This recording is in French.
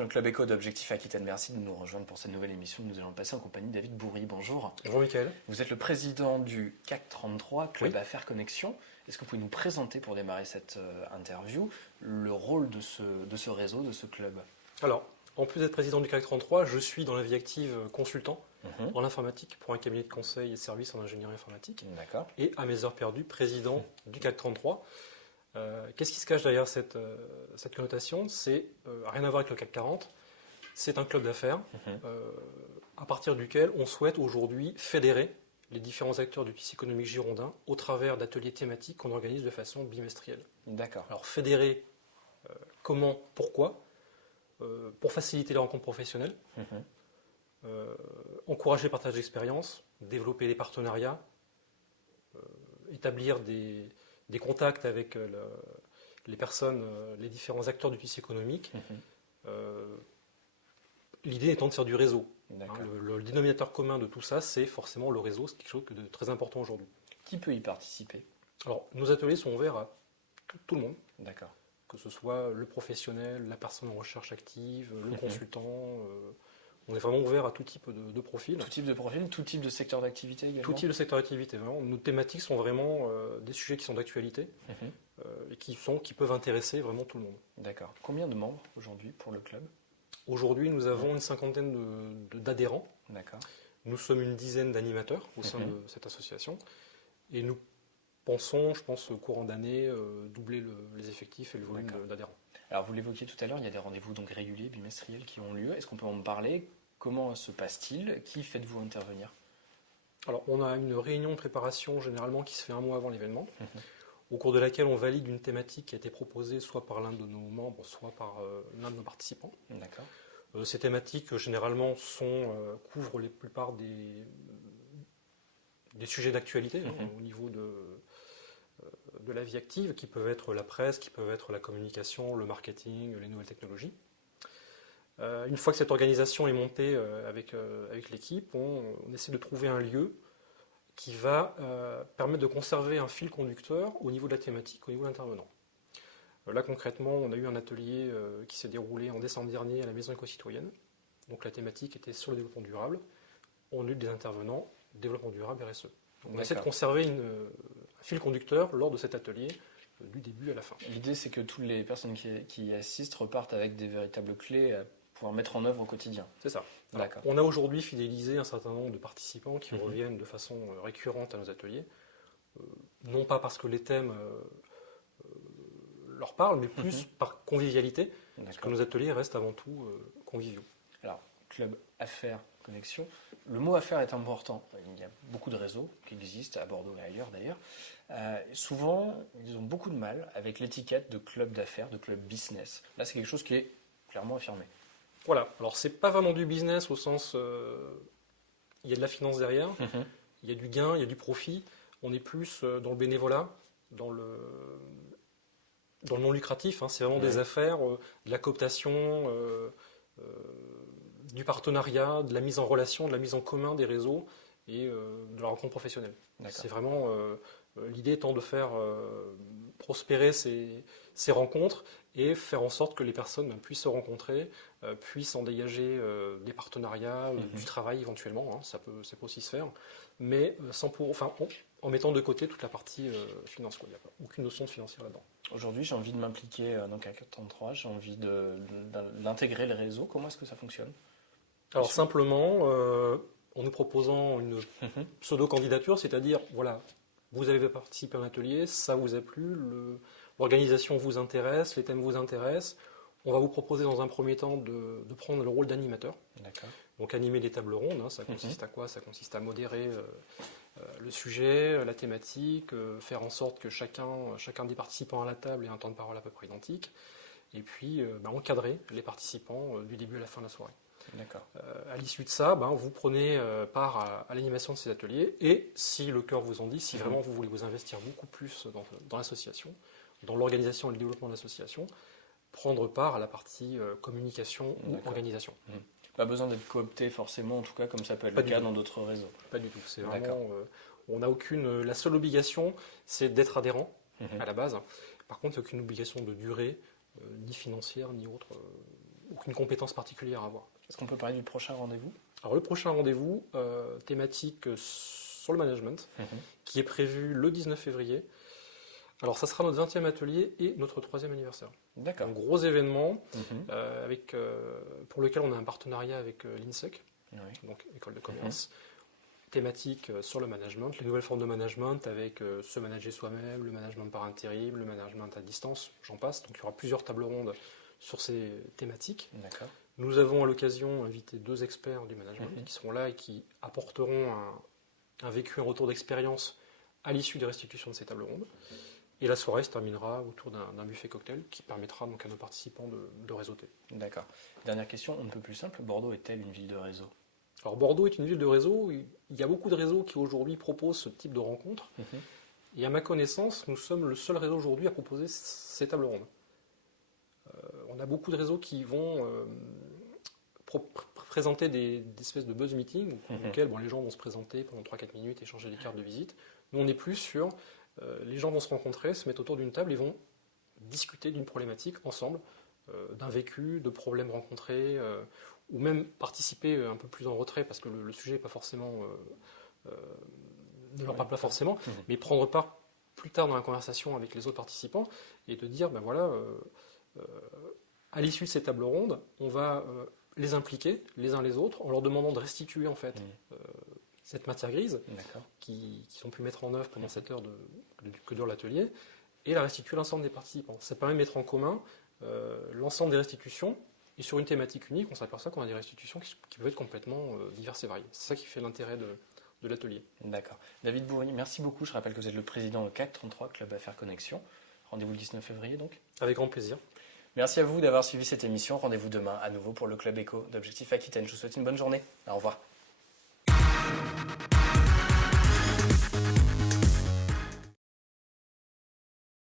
dans le Club Éco d'Objectif Aquitaine. Merci de nous rejoindre pour cette nouvelle émission que nous allons passer en compagnie de David Bourri. Bonjour. Bonjour Mickaël. Vous êtes le président du CAC 33, Club Oui. Affaires Connexion. Est-ce que vous pouvez nous présenter, pour démarrer cette interview, le rôle de ce réseau, de ce club? Alors, en plus d'être président du CAC 33, je suis dans la vie active consultant en informatique pour un cabinet de conseil et de services en ingénierie informatique. D'accord. Et à mes heures perdues, président du CAC 33. Qu'est-ce qui se cache derrière cette connotation? C'est rien à voir avec le CAC 40. C'est un club d'affaires à partir duquel on souhaite aujourd'hui fédérer les différents acteurs du tissu économique girondin au travers d'ateliers thématiques qu'on organise de façon bimestrielle. D'accord. Alors fédérer, comment, pourquoi? Pour faciliter les rencontres professionnelles, encourager le partage d'expériences, développer les partenariats, établir des contacts avec les personnes, les différents acteurs du tissu économique. L'idée étant de faire du réseau. Le dénominateur commun de tout ça, c'est forcément le réseau, c'est quelque chose de très important aujourd'hui. Qui peut y participer? Alors, nos ateliers sont ouverts à tout le monde. D'accord. Que ce soit le professionnel, la personne en recherche active, le consultant. On est vraiment ouvert à tout type de profil. Tout type de profil, tout type de secteur d'activité également? Tout type de secteur d'activité, vraiment. Nos thématiques sont vraiment des sujets qui sont d'actualité et qui peuvent intéresser vraiment tout le monde. D'accord. Combien de membres aujourd'hui pour le club? Aujourd'hui, nous avons une cinquantaine d'adhérents. D'accord. Nous sommes une dizaine d'animateurs au sein de cette association. Et nous pensons, je pense, au courant d'année, doubler les effectifs et le volume d'adhérents. Alors, vous l'évoquiez tout à l'heure, il y a des rendez-vous donc réguliers, bimestriels qui ont lieu. Est-ce qu'on peut en parler? Comment se passe-t-il? Qui faites-vous intervenir? Alors, on a une réunion de préparation généralement qui se fait un mois avant l'événement, au cours de laquelle on valide une thématique qui a été proposée soit par l'un de nos membres, soit par l'un de nos participants. D'accord. Ces thématiques, généralement, couvrent la plupart des sujets d'actualité au niveau de la vie active, qui peuvent être la presse, qui peuvent être la communication, le marketing, les nouvelles technologies. Une fois que cette organisation est montée avec l'équipe, on essaie de trouver un lieu qui va permettre de conserver un fil conducteur au niveau de la thématique, au niveau de l'intervenant. Là, concrètement, on a eu un atelier qui s'est déroulé en décembre dernier à la Maison éco-citoyenne. Donc la thématique était sur le développement durable. On a eu des intervenants, développement durable, RSE. Donc, on essaie de conserver un fil conducteur lors de cet atelier, du début à la fin. L'idée, c'est que toutes les personnes qui y assistent repartent avec des véritables clés à pouvoir mettre en œuvre au quotidien. C'est ça. D'accord. On a aujourd'hui fidélisé un certain nombre de participants qui reviennent de façon récurrente à nos ateliers, non pas parce que les thèmes leur parlent, mais plus par convivialité, parce que nos ateliers restent avant tout conviviaux. Alors, Club Affaires Connexion, le mot affaires est important. Il y a beaucoup de réseaux qui existent, à Bordeaux et ailleurs d'ailleurs. Souvent, ils ont beaucoup de mal avec l'étiquette de club d'affaires, de club business. Là, c'est quelque chose qui est clairement affirmé. Voilà, alors c'est pas vraiment du business au sens, il y a de la finance derrière, il y a du gain, il y a du profit, on est plus dans le bénévolat, dans le non lucratif, c'est vraiment des affaires, de la cooptation, du partenariat, de la mise en relation, de la mise en commun des réseaux et de la rencontre professionnelle. C'est vraiment l'idée étant de faire prospérer ces rencontres et faire en sorte que les personnes puissent se rencontrer, puissent en dégager des partenariats, du travail éventuellement, ça peut aussi se faire, mais en mettant de côté toute la partie finance. Il n'y a aucune notion de financière là-dedans. Aujourd'hui, j'ai envie de m'impliquer dans le CAC 33, j'ai envie d'intégrer le réseau. Comment est-ce que ça fonctionne? Alors simplement, en nous proposant une pseudo-candidature, c'est-à-dire, voilà, vous avez participé à un atelier, ça vous a plu, l'organisation vous intéresse, les thèmes vous intéressent, on va vous proposer dans un premier temps de prendre le rôle d'animateur. D'accord. Donc animer des tables rondes, ça consiste à quoi? Ça consiste à modérer le sujet, la thématique, faire en sorte que chacun des participants à la table ait un temps de parole à peu près identique, et puis encadrer les participants du début à la fin de la soirée. D'accord. À l'issue de ça, vous prenez part à l'animation de ces ateliers, et si le cœur vous en dit, si vraiment vous voulez vous investir beaucoup plus dans l'association, dans l'organisation et le développement de l'association, prendre part à la partie communication ou organisation. Pas besoin d'être coopté forcément, en tout cas comme ça peut être le cas dans d'autres réseaux. Pas du tout. C'est vraiment, on n'a aucune. La seule obligation, c'est d'être adhérent à la base. Par contre, il n'y a aucune obligation de durée, ni financière, ni autre. aucune compétence particulière à avoir. Est-ce qu'on peut parler du prochain rendez-vous? Alors le prochain rendez-vous thématique sur le management, qui est prévu le 19 février. Alors ça sera notre 20e atelier et notre 3e anniversaire. D'accord. Un gros événement pour lequel on a un partenariat avec l'INSEC, donc École de Commerce, thématique sur le management, les nouvelles formes de management avec se manager soi-même, le management par intérim, le management à distance, j'en passe. Donc il y aura plusieurs tables rondes sur ces thématiques. D'accord. Nous avons à l'occasion invité 2 experts du management qui seront là et qui apporteront un vécu, un retour d'expérience à l'issue des restitutions de ces tables rondes. Et la soirée se terminera autour d'un buffet cocktail qui permettra donc à nos participants de réseauter. D'accord. Dernière question, on ne peut plus simple. Bordeaux est-elle une ville de réseau? Alors Bordeaux est une ville de réseau. Il y a beaucoup de réseaux qui aujourd'hui proposent ce type de rencontres. Et à ma connaissance, nous sommes le seul réseau aujourd'hui à proposer ces tables rondes. On a beaucoup de réseaux qui vont présenter des espèces de buzz meetings auxquels les gens vont se présenter pendant 3-4 minutes, échanger des cartes de visite. Nous, on est plus sur les gens vont se rencontrer, se mettre autour d'une table et vont discuter d'une problématique ensemble, d'un vécu, de problèmes rencontrés, ou même participer un peu plus en retrait parce que le sujet n'est pas forcément, ne leur parle pas forcément, mais prendre part plus tard dans la conversation avec les autres participants et de dire, ben voilà, à l'issue de ces tables rondes, on va les impliquer les uns les autres en leur demandant de restituer en fait cette matière grise qu'ils ont pu mettre en œuvre pendant cette heure que dure l'atelier et la restituer à l'ensemble des participants. Ça permet de mettre en commun l'ensemble des restitutions et sur une thématique unique, on s'aperçoit qu'on a des restitutions qui peuvent être complètement diverses et variées. C'est ça qui fait l'intérêt de l'atelier. D'accord. David Bourrier, merci beaucoup. Je rappelle que vous êtes le président de CAC 33, Club Affaires Connexion. Rendez-vous le 19 février donc. Avec grand plaisir. Merci à vous d'avoir suivi cette émission. Rendez-vous demain à nouveau pour le Club Éco d'Objectif Aquitaine. Je vous souhaite une bonne journée. Au revoir.